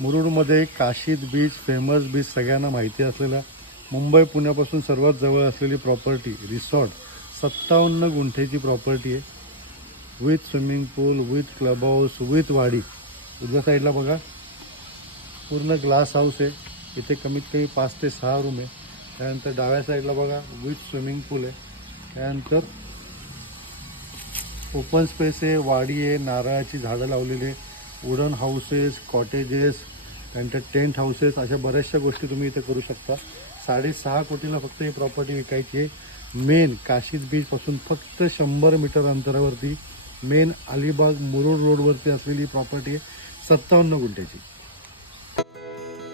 मुरुडमध्ये Kashid beach, famous beach सगळ्यांना माहिती असलेला, मुंबई पुण्यापासून सर्वात जवळ असलेली प्रॉपर्टी, रिसॉर्ट 57 गुंठेची प्रॉपर्टी आहे. With swimming pool, with club house, with वाडी. उजव्या साईडला बघा पूर्ण ग्लास हाऊस आहे. इथे कमीत कमी 5 ते 6 रूम आहे. त्यानंतर डाव्या साईडला बघा विथ स्विमिंग पूल आहे. त्यानंतर ओपन स्पेस आहे, वाडी आहे, नारळाची झाडं लावलेली आहे, वुडन हाऊसेस, कॉटेजेस, त्यानंतर टेंट हाऊसेस, अशा बऱ्याचशा गोष्टी तुम्ही इथे करू शकता. 6.5 कोटीला फक्त ही प्रॉपर्टी विकायची आहे. मेन काशीद बीचपासून फक्त 100 मीटर अंतरावरती मेन अलिबाग मुरुड रोडवरती असलेली प्रॉपर्टी आहे, 57 गुंठ्याची.